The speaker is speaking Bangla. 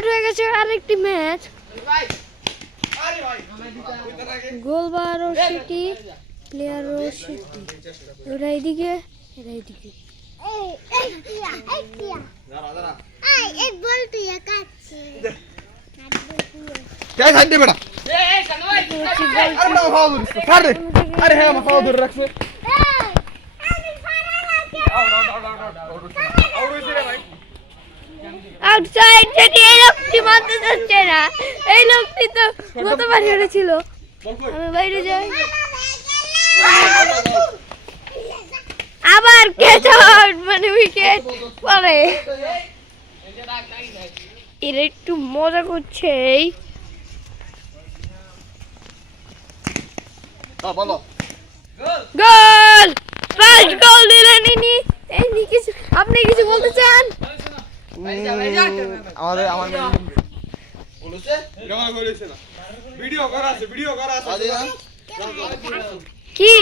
স্টার্ট হয়ে গেছে আরেকটি ম্যাচ। গোলবার সিটি প্লেয়ার সিটি, ওরা এইদিকে এরা এইদিকে। আউটসাইড থেকে এই লোকটি মারতে যাচ্ছে না, এই লোকটি তো গতবার হেরেছিল। আমি বাইরে যাই, আবার ক্যাচ আউট, মানে উইকেট পরে। এরা একটু মজা করছে। গোল, ফার্স্ট গোল দিলেন ইনি। এই নি কিছু, আপনি কিছু বলতে চান? কি